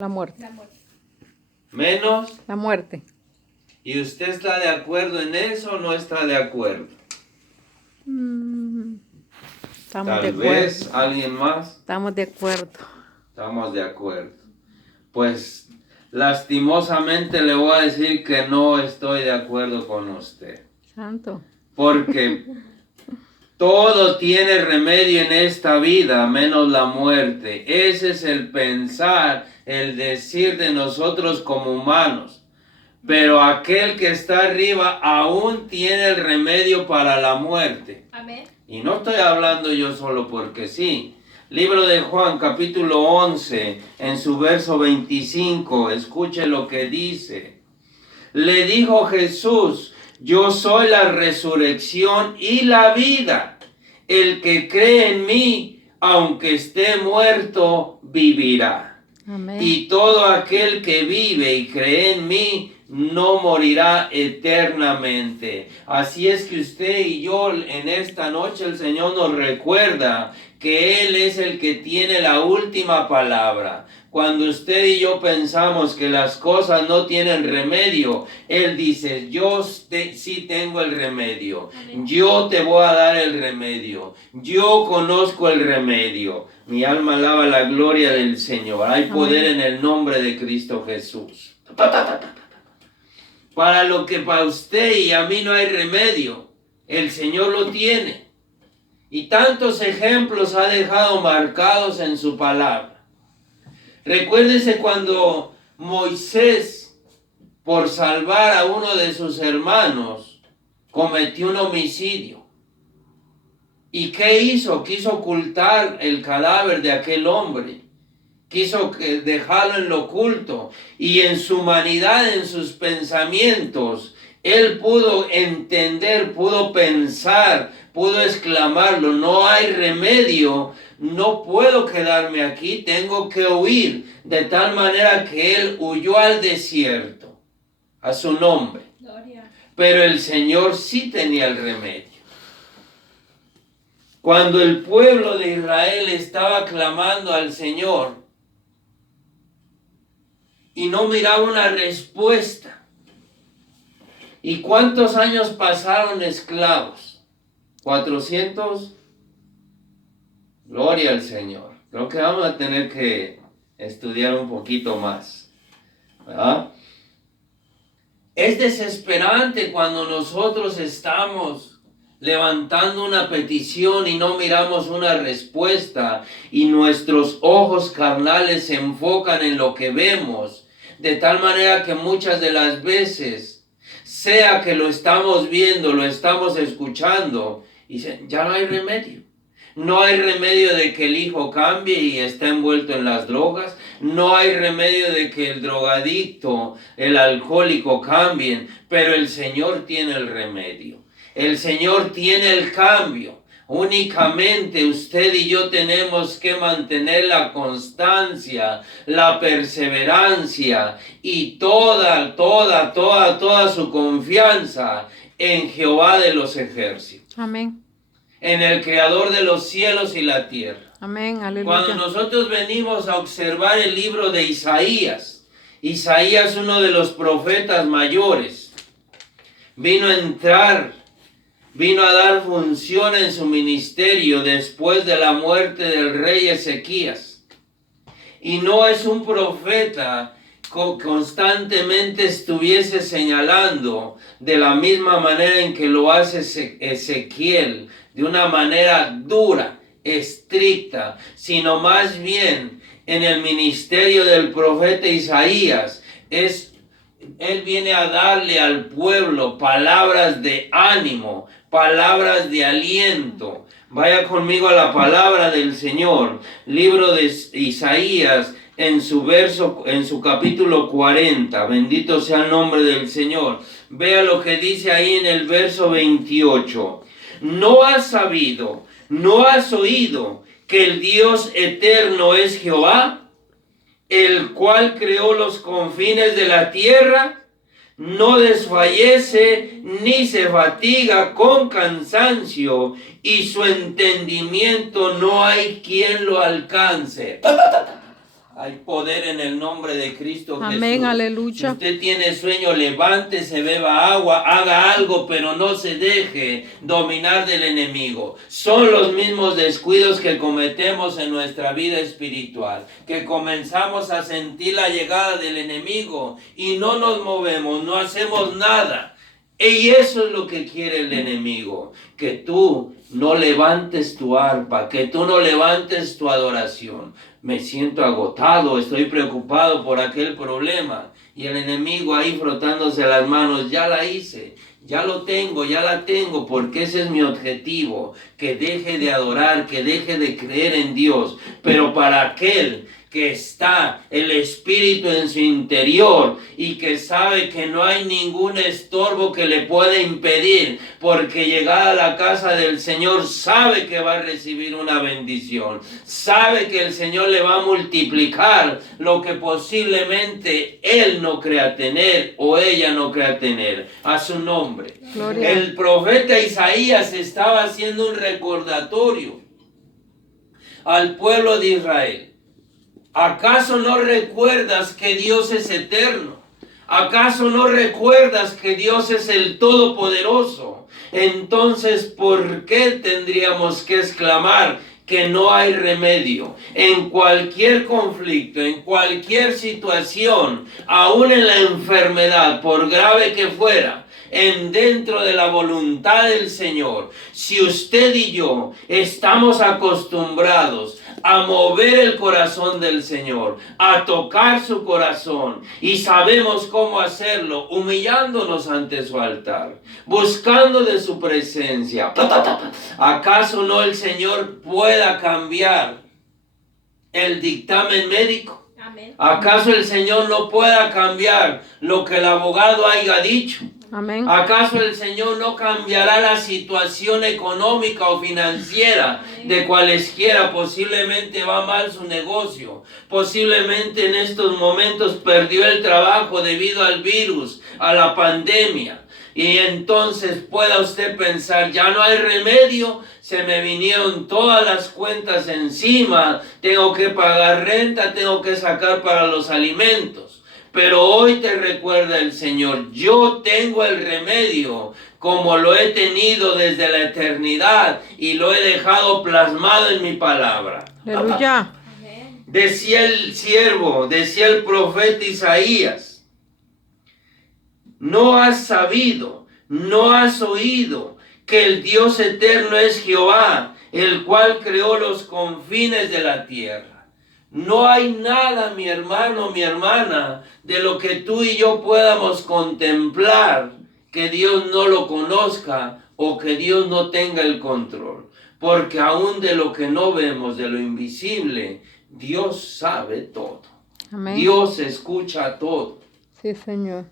La muerte. La muerte. Menos. La muerte. ¿Y usted está de acuerdo en eso o no está de acuerdo? Estamos de Tal acuerdo. vez alguien más. Estamos de acuerdo. Estamos de acuerdo. Pues lastimosamente le voy a decir que no estoy de acuerdo con usted. Santo. Porque todo tiene remedio en esta vida, menos la muerte. Ese es el pensar, el decir de nosotros como humanos. Pero aquel que está arriba aún tiene el remedio para la muerte. Amén. Y no estoy hablando yo solo porque sí. Libro de Juan, capítulo 11, en su verso 25, escuche lo que dice. Le dijo Jesús: yo soy la resurrección y la vida. El que cree en mí, aunque esté muerto, vivirá. Amén. Y todo aquel que vive y cree en mí, no morirá eternamente. Así es que usted y yo en esta noche el Señor nos recuerda que Él es el que tiene la última palabra. Cuando usted y yo pensamos que las cosas no tienen remedio, Él dice: yo sí tengo el remedio. Amén. Yo te voy a dar el remedio. Yo conozco el remedio. Mi alma alaba la gloria del Señor. Hay poder en el nombre de Cristo Jesús. Para lo que para usted y a mí no hay remedio, el Señor lo tiene. Y tantos ejemplos ha dejado marcados en su palabra. Recuérdese cuando Moisés, por salvar a uno de sus hermanos, cometió un homicidio. ¿Y qué hizo? Quiso ocultar el cadáver de aquel hombre. Quiso dejarlo en lo oculto. Y en su humanidad, en sus pensamientos, él pudo entender, pudo pensar, pudo exclamarlo: no hay remedio, no puedo quedarme aquí, tengo que huir. De tal manera que él huyó al desierto, a su nombre. Gloria. Pero el Señor sí tenía el remedio. Cuando el pueblo de Israel estaba clamando al Señor y no miraba una respuesta. ¿Y cuántos años pasaron esclavos? 400. Gloria al Señor. Creo que vamos a tener que estudiar un poquito más, ¿verdad? Es desesperante cuando nosotros estamos levantando una petición y no miramos una respuesta y nuestros ojos carnales se enfocan en lo que vemos, de tal manera que muchas de las veces, sea que lo estamos viendo, lo estamos escuchando, y ya no hay remedio. No hay remedio de que el hijo cambie y esté envuelto en las drogas. No hay remedio de que el drogadicto, el alcohólico cambien, pero el Señor tiene el remedio. El Señor tiene el cambio. Únicamente usted y yo tenemos que mantener la constancia, la perseverancia y toda su confianza en Jehová de los ejércitos. Amén. En el Creador de los cielos y la tierra. Amén. Aleluya. Cuando nosotros venimos a observar el libro de Isaías, Isaías, uno de los profetas mayores, vino a dar función en su ministerio después de la muerte del rey Ezequías. Y no es un profeta constantemente estuviese señalando de la misma manera en que lo hace Ezequiel, de una manera dura, estricta, sino más bien en el ministerio del profeta Isaías, él viene a darle al pueblo palabras de ánimo, palabras de aliento. Vaya conmigo a la palabra del Señor, libro de Isaías, en su capítulo 40, bendito sea el nombre del Señor. Vea lo que dice ahí en el verso 28. ¿No has sabido, no has oído que el Dios eterno es Jehová, el cual creó los confines de la tierra? No desfallece ni se fatiga con cansancio, y su entendimiento no hay quien lo alcance. Hay poder en el nombre de Cristo Jesús. Amén, Si aleluya. usted tiene sueño, levántese, beba agua, haga algo, pero no se deje dominar del enemigo. Son los mismos descuidos que cometemos en nuestra vida espiritual, que comenzamos a sentir la llegada del enemigo y no nos movemos, no hacemos nada. Y eso es lo que quiere el enemigo, que tú no levantes tu arpa, que tú no levantes tu adoración. Me siento agotado, estoy preocupado por aquel problema. Y el enemigo ahí frotándose las manos, ya la hice, ya lo tengo, ya la tengo, porque ese es mi objetivo, que deje de adorar, que deje de creer en Dios. Pero para aquel que está el Espíritu en su interior y que sabe que no hay ningún estorbo que le pueda impedir, porque llegada a la casa del Señor sabe que va a recibir una bendición, sabe que el Señor le va a multiplicar lo que posiblemente él no crea tener o ella no crea tener. A su nombre. Gloria. El profeta Isaías estaba haciendo un recordatorio al pueblo de Israel. ¿Acaso no recuerdas que Dios es eterno? ¿Acaso no recuerdas que Dios es el Todopoderoso? Entonces, ¿por qué tendríamos que exclamar que no hay remedio? En cualquier conflicto, en cualquier situación, aún en la enfermedad, por grave que fuera, dentro de la voluntad del Señor, si usted y yo estamos acostumbrados a mover el corazón del Señor, a tocar su corazón, y sabemos cómo hacerlo, humillándonos ante su altar, buscando de su presencia, ¿acaso no el Señor pueda cambiar el dictamen médico? Amén. ¿Acaso el Señor no pueda cambiar lo que el abogado haya dicho? Amén. ¿Acaso el Señor no cambiará la situación económica o financiera de cualesquiera? Posiblemente va mal su negocio. Posiblemente en estos momentos perdió el trabajo debido al virus, a la pandemia. Y entonces pueda usted pensar, ya no hay remedio, se me vinieron todas las cuentas encima, tengo que pagar renta, tengo que sacar para los alimentos. Pero hoy te recuerda el Señor, yo tengo el remedio, como lo he tenido desde la eternidad y lo he dejado plasmado en mi palabra. Aleluya. Amén. Decía el siervo, decía el profeta Isaías, no has sabido, no has oído que el Dios eterno es Jehová, el cual creó los confines de la tierra. No hay nada, mi hermano, mi hermana, de lo que tú y yo podamos contemplar que Dios no lo conozca o que Dios no tenga el control. Porque aún de lo que no vemos, de lo invisible, Dios sabe todo. Amén. Dios escucha todo. Sí, Señor.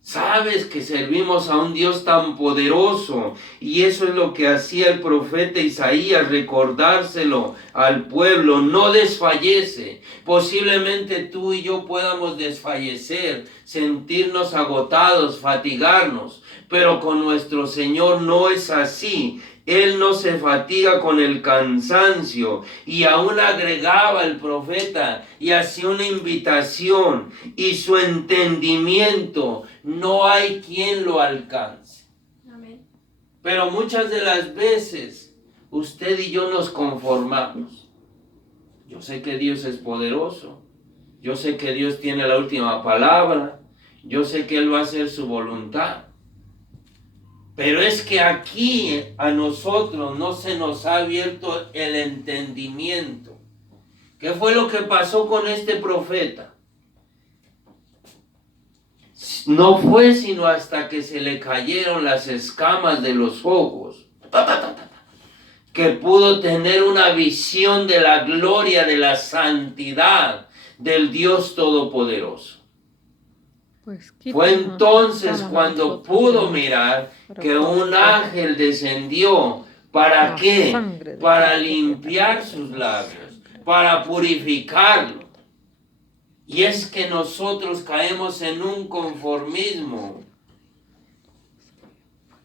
Sabes que servimos a un Dios tan poderoso, y eso es lo que hacía el profeta Isaías, recordárselo al pueblo. No desfallece. Posiblemente tú y yo podamos desfallecer, sentirnos agotados, fatigarnos, pero con nuestro Señor no es así. Él no se fatiga con el cansancio. Y aún agregaba el profeta y hacía una invitación, y su entendimiento no hay quien lo alcance. Amén. Pero muchas de las veces usted y yo nos conformamos. Yo sé que Dios es poderoso. Yo sé que Dios tiene la última palabra. Yo sé que Él va a hacer su voluntad. Pero es que aquí a nosotros no se nos ha abierto el entendimiento. ¿Qué fue lo que pasó con este profeta? No fue sino hasta que se le cayeron las escamas de los ojos que pudo tener una visión de la gloria, de la santidad del Dios Todopoderoso. Pues, Fue quítanos, entonces quitamos cuando nosotros, pudo Señor, mirar para que poder un ángel descendió. ¿Para La qué? sangre de Para Cristo. limpiar sus labios, para purificarlo. Y es que nosotros caemos en un conformismo,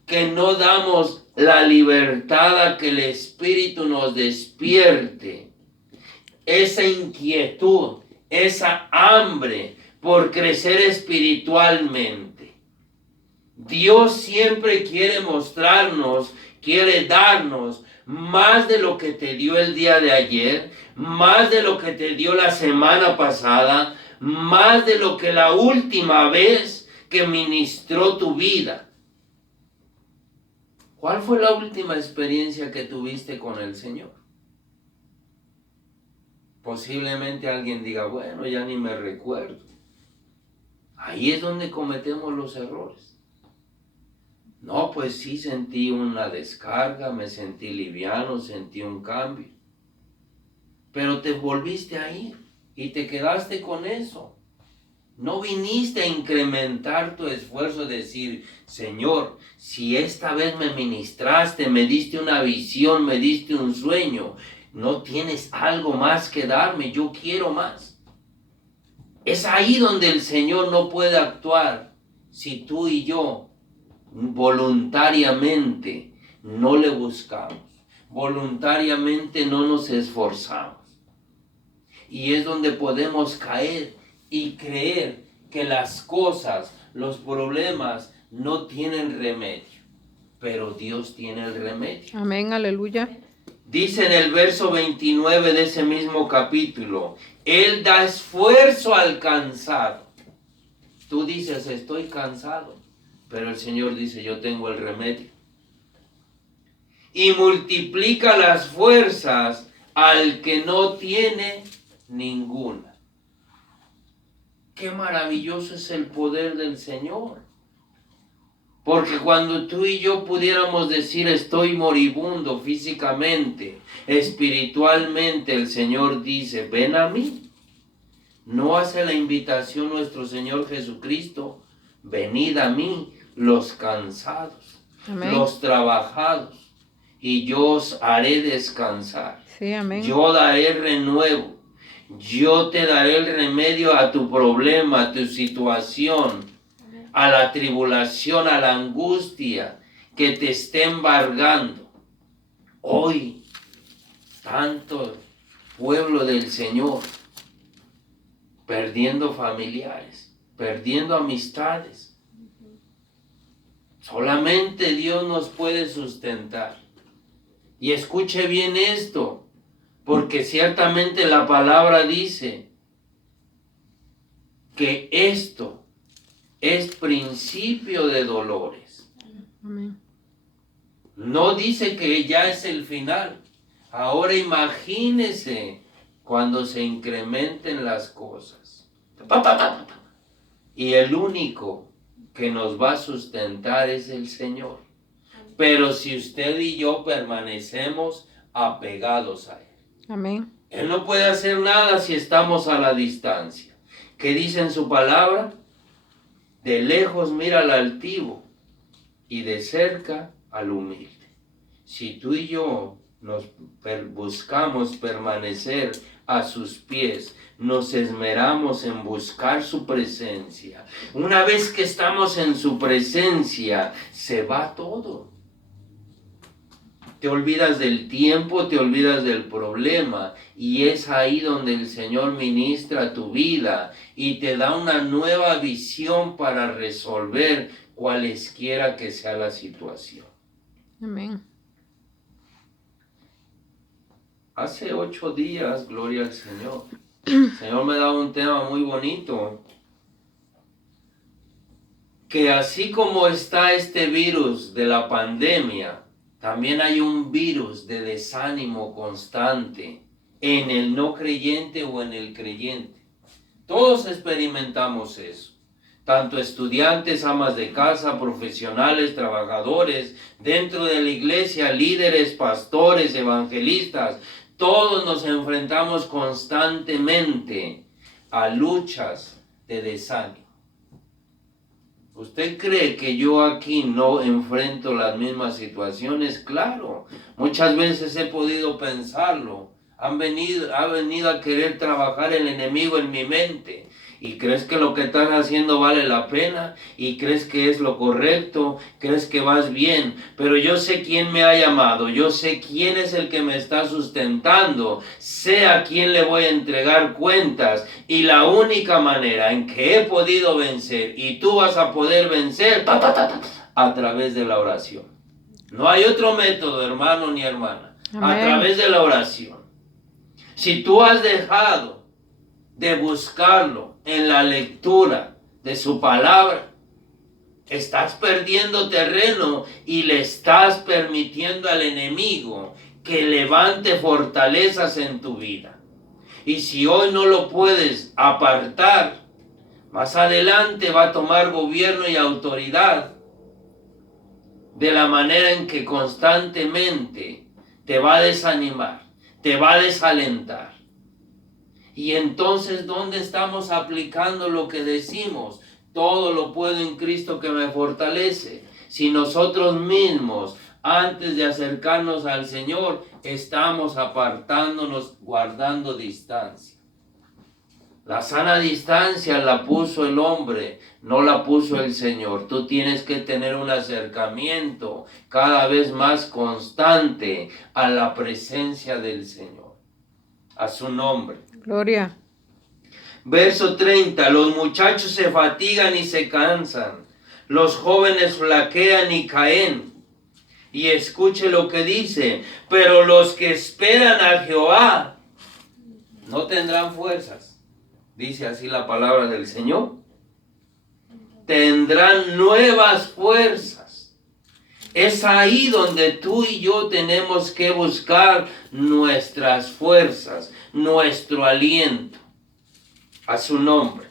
que no damos la libertad a que el Espíritu nos despierte esa inquietud, esa hambre por crecer espiritualmente. Dios siempre quiere mostrarnos, quiere darnos más de lo que te dio el día de ayer, más de lo que te dio la semana pasada, más de lo que la última vez que ministró tu vida. ¿Cuál fue la última experiencia que tuviste con el Señor? Posiblemente alguien diga, bueno, ya ni me recuerdo. Ahí es donde cometemos los errores. No, pues sí sentí una descarga, me sentí liviano, sentí un cambio. Pero te volviste a ir y te quedaste con eso. No viniste a incrementar tu esfuerzo, decir, Señor, si esta vez me ministraste, me diste una visión, me diste un sueño, no tienes algo más que darme, yo quiero más. Es ahí donde el Señor no puede actuar si tú y yo voluntariamente no le buscamos, voluntariamente no nos esforzamos. Y es donde podemos caer y creer que las cosas, los problemas no tienen remedio, pero Dios tiene el remedio. Amén, aleluya. Dice en el verso 29 de ese mismo capítulo, Él da esfuerzo al cansado. Tú dices, estoy cansado, pero el Señor dice, yo tengo el remedio. Y multiplica las fuerzas al que no tiene ninguna. Qué maravilloso es el poder del Señor. Porque cuando tú y yo pudiéramos decir estoy moribundo físicamente, espiritualmente, el Señor dice, ven a mí. No hace la invitación nuestro Señor Jesucristo, venid a mí los cansados, Amén. los trabajados, y yo os haré descansar. Sí, amén. Yo daré renuevo. Yo te daré el remedio a tu problema, a tu situación, a la tribulación, a la angustia que te esté embargando. Hoy, tanto pueblo del Señor, perdiendo familiares, perdiendo amistades. Solamente Dios nos puede sustentar. Y escuche bien esto, porque ciertamente la palabra dice que esto es principio de dolores. Amén. No dice que ya es el final. Ahora imagínese cuando se incrementen las cosas. Y el único que nos va a sustentar es el Señor. Pero si usted y yo permanecemos apegados a Él. Amén. Él no puede hacer nada si estamos a la distancia. ¿Qué dice en su palabra? De lejos mira al altivo y de cerca al humilde. Si tú y yo nos buscamos permanecer a sus pies, nos esmeramos en buscar su presencia. Una vez que estamos en su presencia, se va todo. Te olvidas del tiempo, te olvidas del problema, y es ahí donde el Señor ministra tu vida y te da una nueva visión para resolver cualesquiera que sea la situación. Amén. Hace 8 días, gloria al Señor, el Señor me daba un tema muy bonito, que así como está este virus de la pandemia, también hay un virus de desánimo constante en el no creyente o en el creyente. Todos experimentamos eso. Tanto estudiantes, amas de casa, profesionales, trabajadores, dentro de la iglesia, líderes, pastores, evangelistas. Todos nos enfrentamos constantemente a luchas de desánimo. ¿Usted cree que yo aquí no enfrento las mismas situaciones? Claro, muchas veces he podido pensarlo. Ha venido a querer trabajar el enemigo en mi mente y crees que lo que estás haciendo vale la pena y crees que es lo correcto, crees que vas bien, pero yo sé quién me ha llamado, yo sé quién es el que me está sustentando, sé a quién le voy a entregar cuentas y la única manera en que he podido vencer y tú vas a poder vencer a través de la oración. No hay otro método, hermano ni hermana, Amén. a través de la oración. Si tú has dejado de buscarlo en la lectura de su palabra, estás perdiendo terreno y le estás permitiendo al enemigo que levante fortalezas en tu vida. Y si hoy no lo puedes apartar, más adelante va a tomar gobierno y autoridad de la manera en que constantemente te va a desanimar, te va a desalentar. Y entonces, ¿dónde estamos aplicando lo que decimos? Todo lo puedo en Cristo que me fortalece. Si nosotros mismos, antes de acercarnos al Señor, estamos apartándonos, guardando distancia. La sana distancia la puso el hombre, no la puso el Señor. Tú tienes que tener un acercamiento cada vez más constante a la presencia del Señor, a su nombre. Gloria. Verso 30, los muchachos se fatigan y se cansan, los jóvenes flaquean y caen. Y escuche lo que dice, pero los que esperan a Jehová no tendrán fuerzas. Dice así la palabra del Señor. Tendrán nuevas fuerzas. Es ahí donde tú y yo tenemos que buscar nuestras fuerzas, nuestro aliento. A su nombre.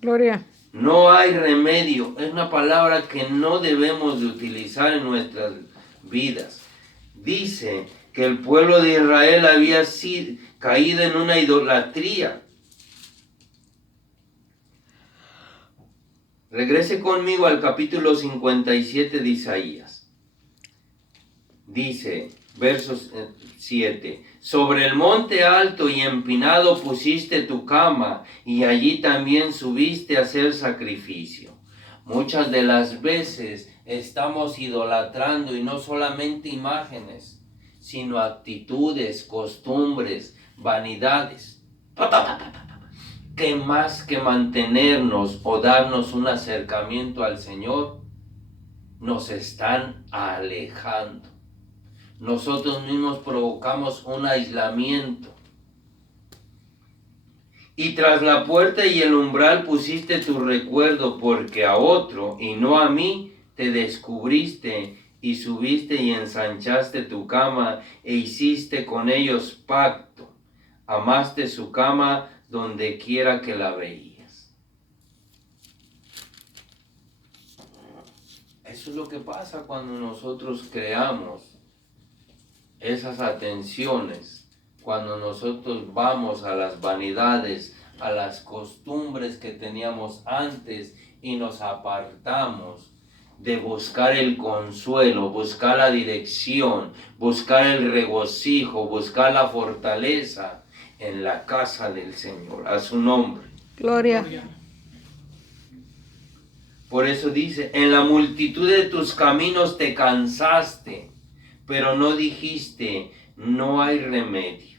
Gloria. No hay remedio. Es una palabra que no debemos de utilizar en nuestras vidas. Dice que el pueblo de Israel había caído en una idolatría. Regrese conmigo al capítulo 57 de Isaías. Dice, versos 7. Sobre el monte alto y empinado pusiste tu cama, y allí también subiste a hacer sacrificio. Muchas de las veces estamos idolatrando, y no solamente imágenes, sino actitudes, costumbres, vanidades. Que más que mantenernos o darnos un acercamiento al Señor, nos están alejando. Nosotros mismos provocamos un aislamiento. Y tras la puerta y el umbral pusiste tu recuerdo, porque a otro y no a mí te descubriste, y subiste y ensanchaste tu cama e hiciste con ellos pacto. Amaste su cama donde quiera que la veías. Eso es lo que pasa cuando nosotros creamos esas atenciones, cuando nosotros vamos a las vanidades, a las costumbres que teníamos antes y nos apartamos de buscar el consuelo, buscar la dirección, buscar el regocijo, buscar la fortaleza en la casa del Señor, a su nombre. Gloria. Por eso dice, en la multitud de tus caminos te cansaste, pero no dijiste, no hay remedio.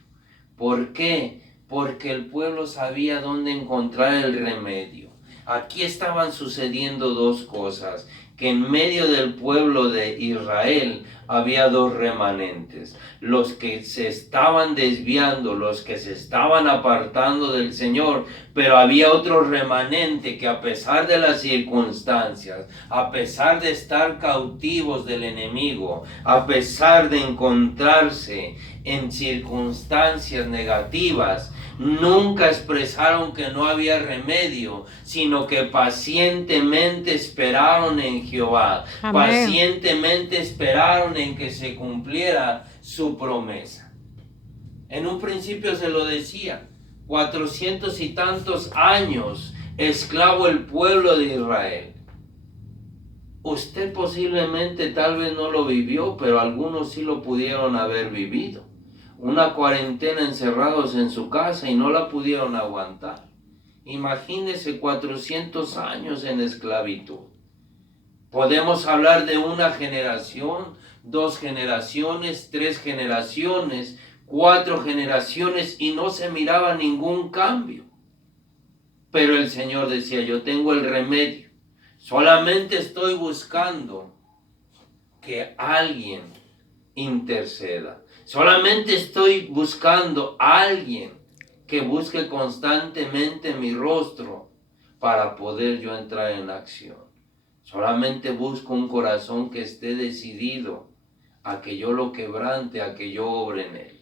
¿Por qué? Porque el pueblo sabía dónde encontrar el remedio. Aquí estaban sucediendo dos cosas, que en medio del pueblo de Israel había dos remanentes, los que se estaban desviando, los que se estaban apartando del Señor, pero había otro remanente que a pesar de las circunstancias, a pesar de estar cautivos del enemigo, a pesar de encontrarse en circunstancias negativas, nunca expresaron que no había remedio, sino que pacientemente esperaron en Jehová. Amén. Pacientemente esperaron en que se cumpliera su promesa. En un principio se lo decía, 400 y tantos años esclavo el pueblo de Israel. Usted posiblemente tal vez no lo vivió, pero algunos sí lo pudieron haber vivido. Una cuarentena encerrados en su casa y no la pudieron aguantar. Imagínese 400 años en esclavitud. Podemos hablar de una generación, 2 generaciones, 3 generaciones, 4 generaciones y no se miraba ningún cambio. Pero el Señor decía, yo tengo el remedio. Solamente estoy buscando que alguien interceda. Solamente estoy buscando a alguien que busque constantemente mi rostro para poder yo entrar en acción. Solamente busco un corazón que esté decidido a que yo lo quebrante, a que yo obre en él.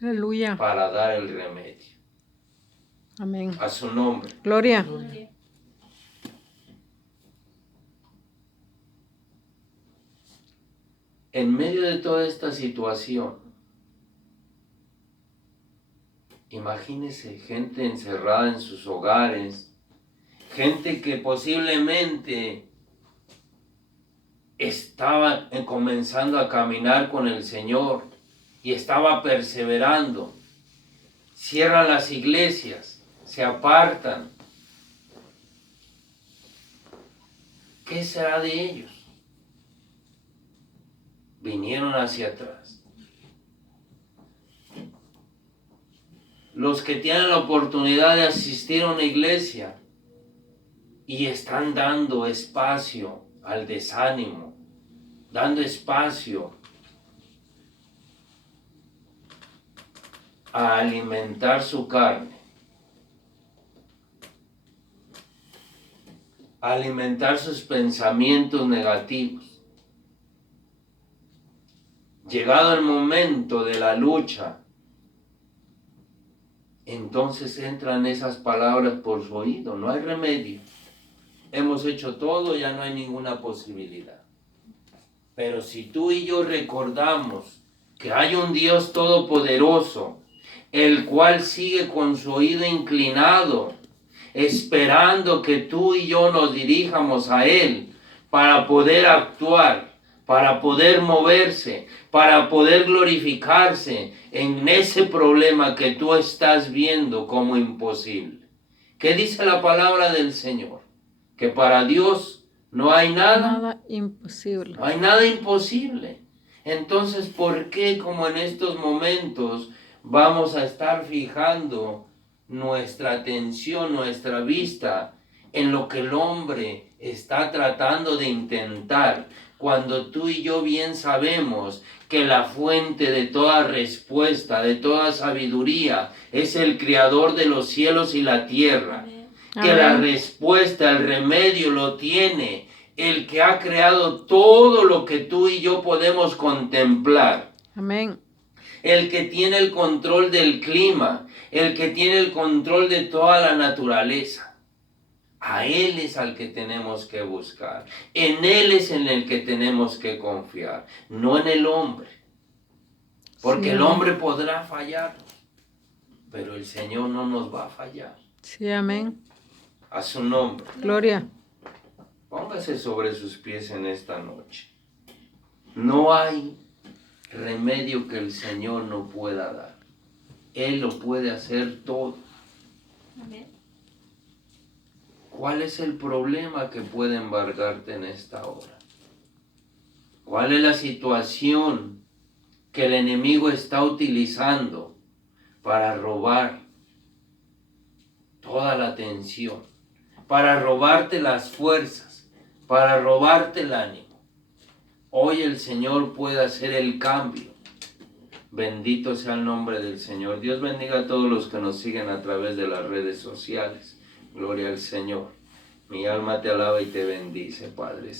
Aleluya. Para dar el remedio. Amén. A su nombre. Gloria. En medio de toda esta situación, imagínese gente encerrada en sus hogares, gente que posiblemente estaba comenzando a caminar con el Señor y estaba perseverando. Cierran las iglesias, se apartan. ¿Qué será de ellos? Vinieron hacia atrás. Los que tienen la oportunidad de asistir a una iglesia y están dando espacio al desánimo, dando espacio a alimentar su carne, a alimentar sus pensamientos negativos. Llegado el momento de la lucha, entonces entran esas palabras por su oído. No hay remedio. Hemos hecho todo, ya no hay ninguna posibilidad. Pero si tú y yo recordamos que hay un Dios todopoderoso, el cual sigue con su oído inclinado, esperando que tú y yo nos dirijamos a Él para poder actuar, para poder moverse, para poder glorificarse en ese problema que tú estás viendo como imposible. ¿Qué dice la palabra del Señor? Que para Dios no hay Nada imposible. no hay nada imposible. Entonces, ¿por qué como en estos momentos vamos a estar fijando nuestra atención, nuestra vista en lo que el hombre está tratando de intentar, cuando tú y yo bien sabemos que la fuente de toda respuesta, de toda sabiduría, es el Creador de los cielos y la tierra? Que Amén. la respuesta, el remedio lo tiene el que ha creado todo lo que tú y yo podemos contemplar. Amén. El que tiene el control del clima, el que tiene el control de toda la naturaleza. A Él es al que tenemos que buscar. En Él es en el que tenemos que confiar, no en el hombre. Porque Sí. el hombre podrá fallar, pero el Señor no nos va a fallar. Sí, amén. A su nombre. Gloria. Póngase sobre sus pies en esta noche. No hay remedio que el Señor no pueda dar. Él lo puede hacer todo. Amén. ¿Cuál es el problema que puede embargarte en esta hora? ¿Cuál es la situación que el enemigo está utilizando para robar toda la atención, para robarte las fuerzas, para robarte el ánimo? Hoy el Señor puede hacer el cambio. Bendito sea el nombre del Señor. Dios bendiga a todos los que nos siguen a través de las redes sociales. Gloria al Señor. Mi alma te alaba y te bendice, Padre.